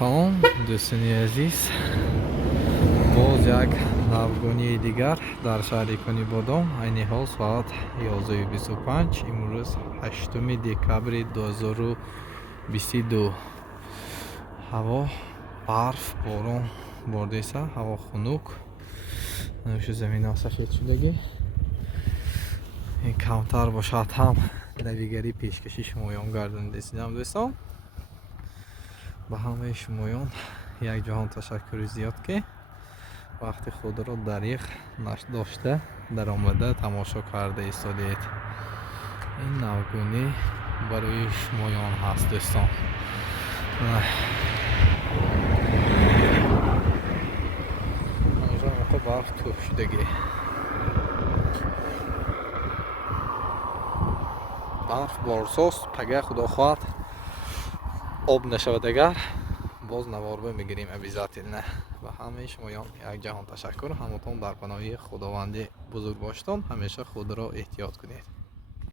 салом дӯстони азиз, боз як навгунии дигар дар шаҳри Кунибодом. Айни ҳол соат 11:25, имрӯз 8 декабри 2022. Ҳаво барф, борон бордиса, ҳаво хунук, нӯши заминҳо сафед шудагӣ. Ин камтар бошад ҳам навигарӣ пешкаши шумоён гардонида истодам. дӯстон, ба ҳамаи шумоён якҷоҳон ташаккури зиёд ки вақти худро дариғ надошта даромада тамошо карда истодед. Ин навгунӣ барои шумоён ҳаст дӯстон. онҷо моқо барф тӯб шудагӣ. барф борсоз пага худо хоҳад об нашавад, агар боз наворба мегирем обязательно. Ба ҳамаи шумоён якҷаҳон ташаккур. Ҳаматон дар паноҳи худованди бузургбоштон ҳамеша худро эҳтиёт кунед.